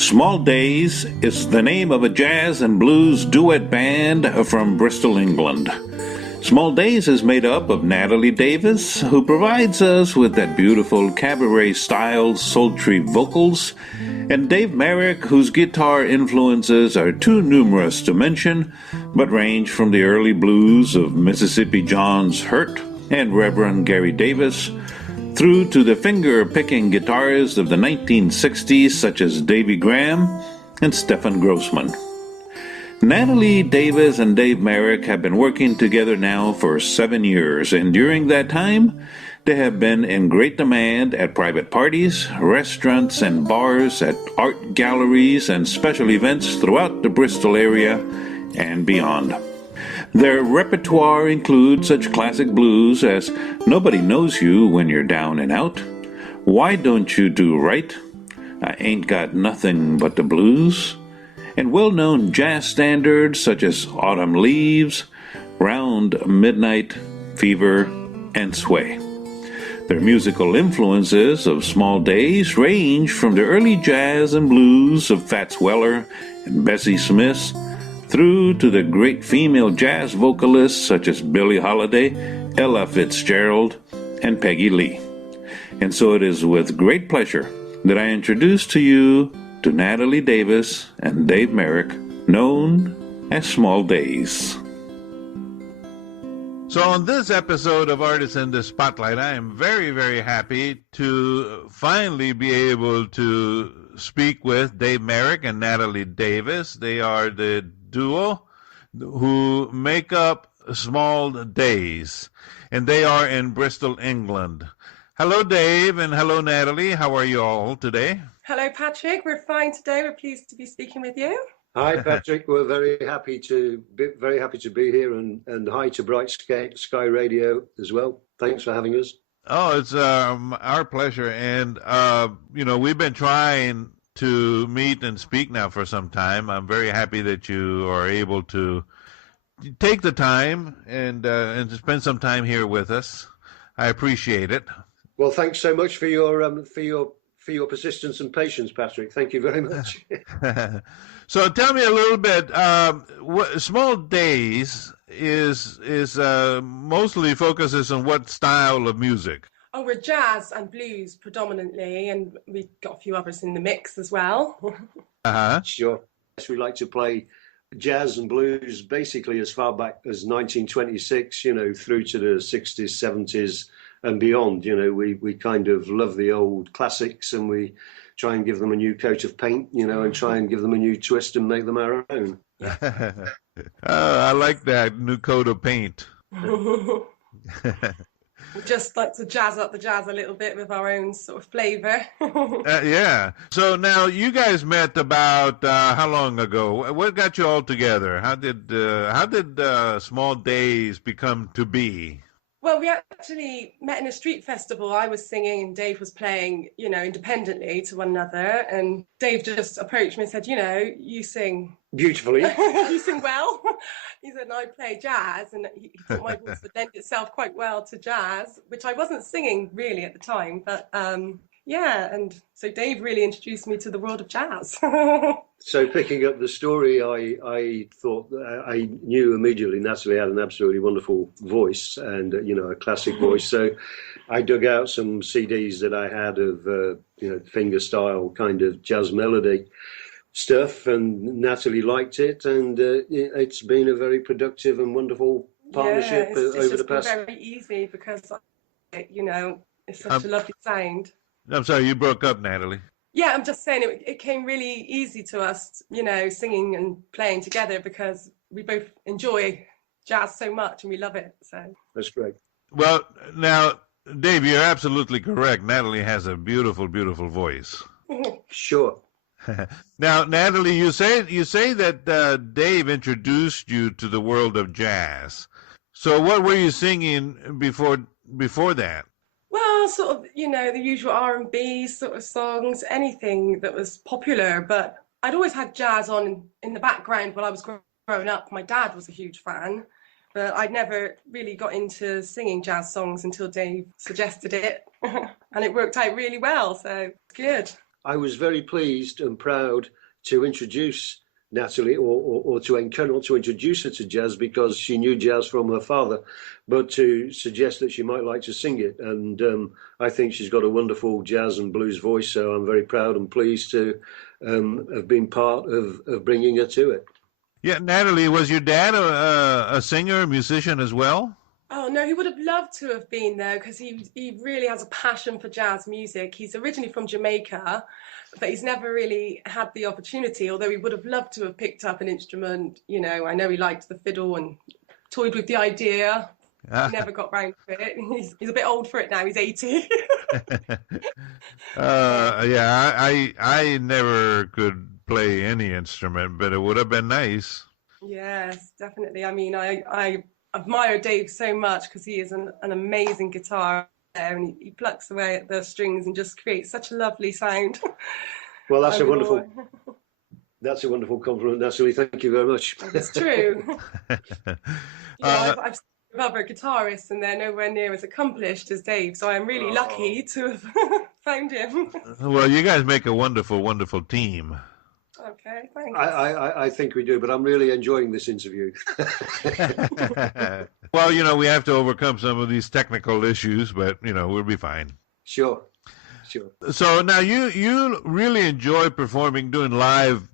Small Days is the name of a jazz and blues duet band from Bristol, England. Small Days is made up of Natalie Davis, who provides us with that beautiful cabaret-style sultry vocals, and Dave Merrick, whose guitar influences are too numerous to mention, but range from the early blues of Mississippi John's Hurt and Reverend Gary Davis, through to the finger-picking guitarists of the 1960s such as Davey Graham and Stefan Grossman. Natalie Davis and Dave Merrick have been working together now for 7 years, and during that time, they have been in great demand at private parties, restaurants, and bars, at art galleries, and special events throughout the Bristol area and beyond. Their repertoire includes such classic blues as Nobody Knows You When You're Down and Out, Why Don't You Do Right, I Ain't Got Nothing But the Blues, and well-known jazz standards such as Autumn Leaves, Round Midnight, Fever, and Sway. Their musical influences of Small Days range from the early jazz and blues of Fats Weller and Bessie Smith through to the great female jazz vocalists such as Billie Holiday, Ella Fitzgerald, and Peggy Lee. And so it is with great pleasure that I introduce to you to Natalie Davis and Dave Merrick, known as Small Days. So on this episode of Artists in the Spotlight, I am very, very happy to finally be able to speak with Dave Merrick and Natalie Davis. They are the duo who make up Small Days, and they are in Bristol, England. Hello, Dave, and hello, Natalie. How are you all today? Hello, Patrick. We're fine today. We're pleased to be speaking with you. Hi, Patrick. We're very happy to be here, and hi to Bright Sky Radio as well. Thanks for having us. Oh, it's our pleasure, and we've been trying to meet and speak now for some time. I'm very happy that you are able to take the time and to spend some time here with us. I appreciate it. Well, thanks so much for your persistence and patience, Patrick. Thank you very much. So tell me a little bit. Small Days is mostly focuses on what style of music? Oh, we're jazz and blues predominantly, and we've got a few others in the mix as well. Sure. Yes, we like to play jazz and blues basically as far back as 1926, through to the 60s, 70s and beyond. We kind of love the old classics, and we try and give them a new coat of paint, and try and give them a new twist and make them our own. I like that, new coat of paint. We just like to jazz up the jazz a little bit with our own sort of flavor. Yeah. So now you guys met about how long ago? What got you all together? How did Small Days become to be? Well, we actually met in a street festival. I was singing and Dave was playing, independently to one another. And Dave just approached me and said, you sing beautifully. You sing well. He said, and I play jazz. And he thought my voice would lend itself quite well to jazz, which I wasn't singing really at the time. But yeah, and so Dave really introduced me to the world of jazz. So picking up the story, I thought that I knew immediately Natalie had an absolutely wonderful voice and, a classic voice. So I dug out some CDs that I had of, finger style kind of jazz melody stuff, and Natalie liked it. And it's been a very productive and wonderful partnership over the past. It's been very easy because, it's such a lovely sound. I'm sorry, you broke up, Natalie. Yeah, I'm just saying it came really easy to us, singing and playing together because we both enjoy jazz so much and we love it. So that's great. Well, now, Dave, you're absolutely correct. Natalie has a beautiful, beautiful voice. Sure. Now, Natalie, you say that Dave introduced you to the world of jazz. So what were you singing before that? Well, sort of, the usual R&B sort of songs, anything that was popular. But I'd always had jazz on in the background while I was growing up. My dad was a huge fan, but I'd never really got into singing jazz songs until Dave suggested it. And it worked out really well, so good. I was very pleased and proud to introduce Natalie, or to encourage, not to introduce her to jazz because she knew jazz from her father, but to suggest that she might like to sing it. And I think she's got a wonderful jazz and blues voice, so I'm very proud and pleased to have been part of bringing her to it. Yeah, Natalie, was your dad a singer, a musician as well? Oh no, he would have loved to have been there because he really has a passion for jazz music. He's originally from Jamaica, but he's never really had the opportunity, although he would have loved to have picked up an instrument. You know, I know he liked the fiddle and toyed with the idea. He never got round to it. He's a bit old for it now. He's 80. Yeah, I never could play any instrument, but it would have been nice. Yes, definitely. I mean, I admire Dave so much because he is an amazing guitar player, and he plucks away at the strings and just creates such a lovely sound. Well, that's a wonderful compliment, Natalie. Thank you very much. It's true. I've seen other guitarists and they're nowhere near as accomplished as Dave, so I'm really lucky to have found him. Well, you guys make a wonderful, wonderful team. Okay, thanks. I think we do, but I'm really enjoying this interview. Well, we have to overcome some of these technical issues, but, we'll be fine. Sure. So now you really enjoy doing live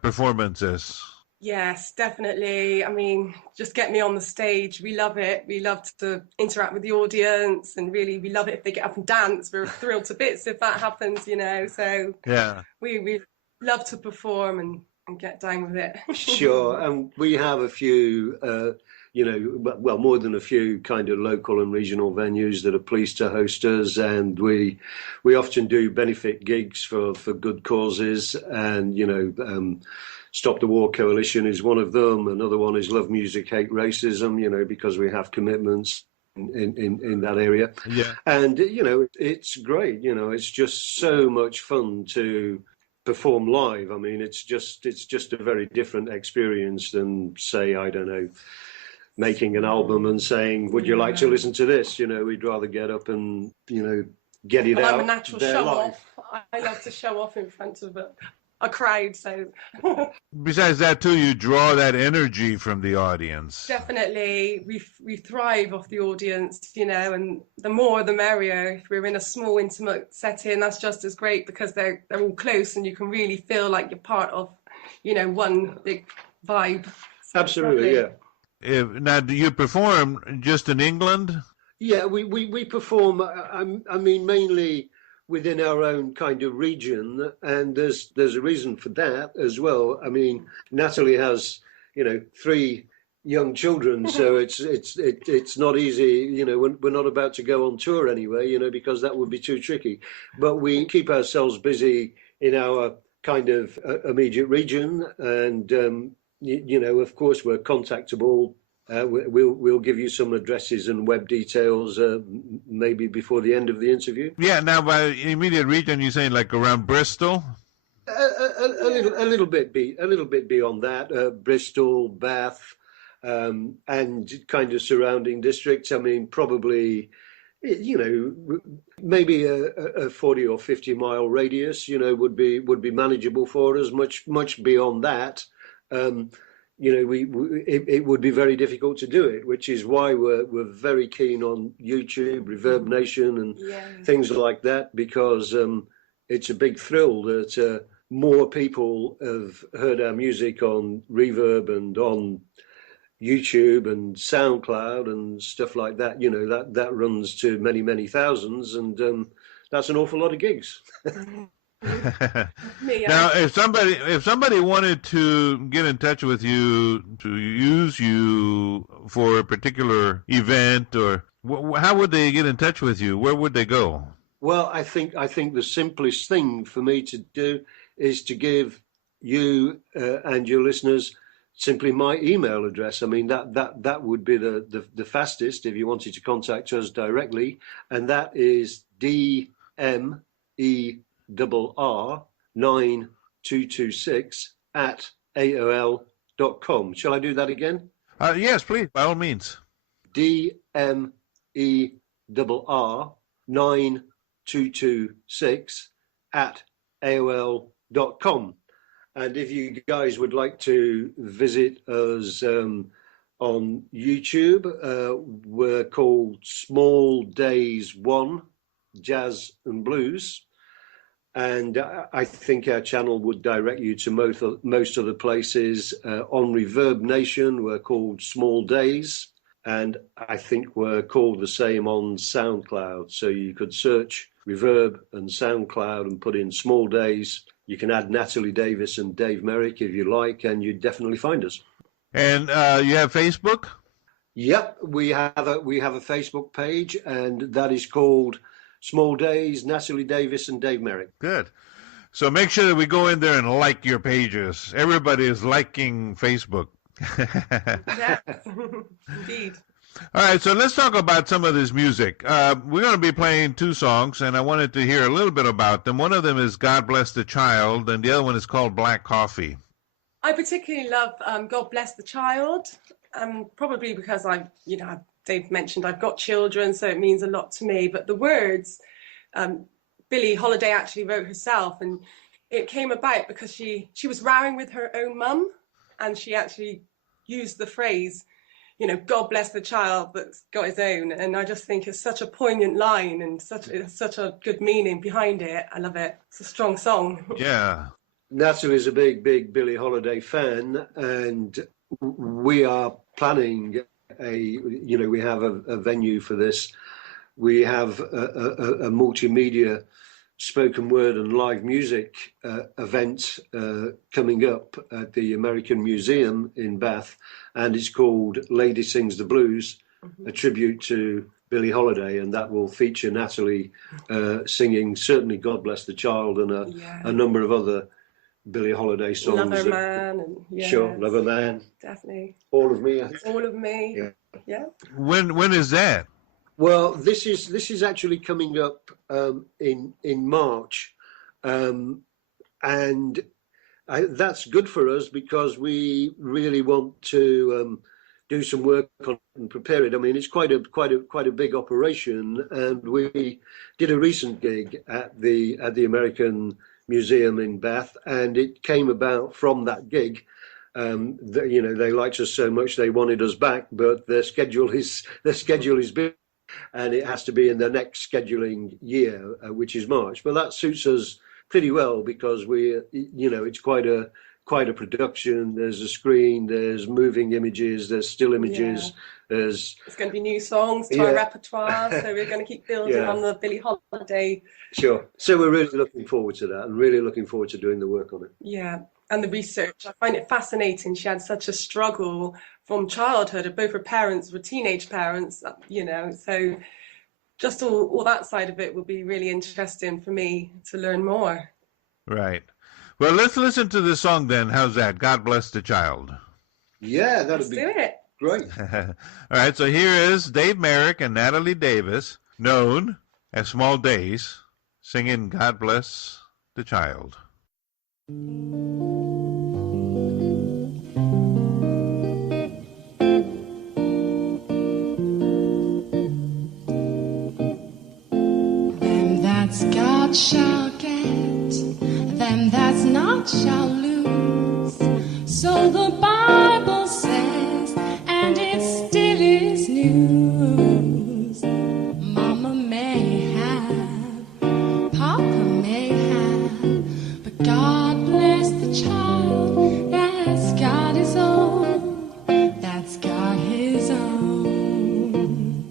performances. Yes, definitely. I mean, just get me on the stage. We love it. We love to interact with the audience, and really we love it if they get up and dance. We're thrilled to bits if that happens, So yeah, we love to perform and get down with it. Sure, and we have a few, well, more than a few kind of local and regional venues that are pleased to host us, and we often do benefit gigs for good causes, and Stop the War Coalition is one of them. Another one is Love Music, Hate Racism, because we have commitments in that area. Yeah, and it's great. It's just so much fun to perform live. I mean, it's just a very different experience than, say, I don't know, making an album and saying, would you like to listen to this? We'd rather get up and get it out. I'm a natural show off. I love to show off in front of a crowd, so besides that too, you draw that energy from the audience. Definitely, we thrive off the audience, and the more the merrier. If we're in a small intimate setting, that's just as great because they're all close and you can really feel like you're part of one big vibe. So absolutely, yeah. Now, do you perform just in England? Yeah, we perform, I mean, mainly within our own kind of region, and there's a reason for that as well. I mean, Natalie has 3 young children, so it's not easy. We're not about to go on tour anyway, because that would be too tricky. But we keep ourselves busy in our kind of immediate region, and of course we're contactable. We'll give you some addresses and web details maybe before the end of the interview. Yeah. Now, by immediate region, you're saying like around Bristol? A little bit beyond that. Bristol, Bath, and kind of surrounding districts. I mean, probably, maybe a 40 or 50 mile radius. Would be manageable for us. Much beyond that. It would be very difficult to do it, which is why we're very keen on YouTube, Reverb Nation, and things like that, because it's a big thrill that more people have heard our music on Reverb and on YouTube and SoundCloud and stuff like that. That runs to many thousands, and that's an awful lot of gigs. Now, if somebody wanted to get in touch with you to use you for a particular event, or how would they get in touch with you? Where would they go? Well, I think the simplest thing for me to do is to give you and your listeners simply my email address. I mean, that would be the fastest if you wanted to contact us directly, and that is DMERR9226 at AOL.com. Shall I do that again? Yes, please, by all means. DMERR9226 at AOL.com. And if you guys would like to visit us on YouTube, we're called Small Days 1 Jazz and Blues. And I think our channel would direct you to most other places. On Reverb Nation, we're called Small Days. And I think we're called the same on SoundCloud. So you could search Reverb and SoundCloud and put in Small Days. You can add Natalie Davis and Dave Merrick if you like, and you'd definitely find us. And you have Facebook? Yep, we have a Facebook page, and that is called Small Days, Natalie Davis and Dave Merrick. Good. So make sure that we go in there and like your pages. Everybody is liking Facebook. Yes, indeed. All right, so let's talk about some of this music. We're going to be playing two songs, and I wanted to hear a little bit about them. One of them is God Bless the Child, and the other one is called Black Coffee. I particularly love God Bless the Child, probably because Dave mentioned I've got children, so it means a lot to me. But the words, Billie Holiday actually wrote herself, and it came about because she was rowing with her own mum, and she actually used the phrase, God bless the child that's got his own. And I just think it's such a poignant line and such a good meaning behind it. I love it. It's a strong song. Yeah. Natalie is a big Billie Holiday fan, and we are planning we have a venue for this. We have a multimedia spoken word and live music event coming up at the American Museum in Bath, and it's called Lady Sings the Blues, a tribute to Billie Holiday, and that will feature Natalie singing certainly God Bless the Child and a number of other Billie Holiday songs. Lover Man, and Sure, Lover Man. Definitely. All of Me. All of Me. Yeah. When is that? Well, this is actually coming up in March, and that's good for us because we really want to do some work on it and prepare it. I mean, it's quite a big operation, and we did a recent gig at the American Museum in Bath, and it came about from that gig. They liked us so much they wanted us back, but their schedule is big, and it has to be in the next scheduling year, which is March. But that suits us pretty well because it's quite a production. There's a screen, there's moving images, there's still images. It's going to be new songs to our repertoire, so we're going to keep building on the Billie Holiday. Sure. So we're really looking forward to that, and really looking forward to doing the work on it. Yeah, and the research. I find it fascinating. She had such a struggle from childhood. Both her parents were teenage parents, so just all that side of it will be really interesting for me to learn more. Right. Well, let's listen to the song then. How's that? God Bless the Child. Yeah, Let's do it. Great. All right, so here is Dave Merrick and Natalie Davis, known as Small Days, singing God Bless the Child. Them that's got shall get, them that's not shall lose. So the Bible says, and it still is news. Mama may have, Papa may have, but God bless the child that's got his own, that's got his own.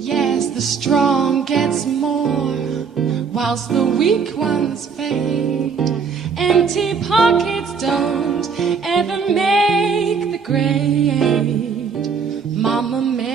Yes, the strong gets more, whilst the weak ones fade. Empty pockets don't ever make the grade. Mama may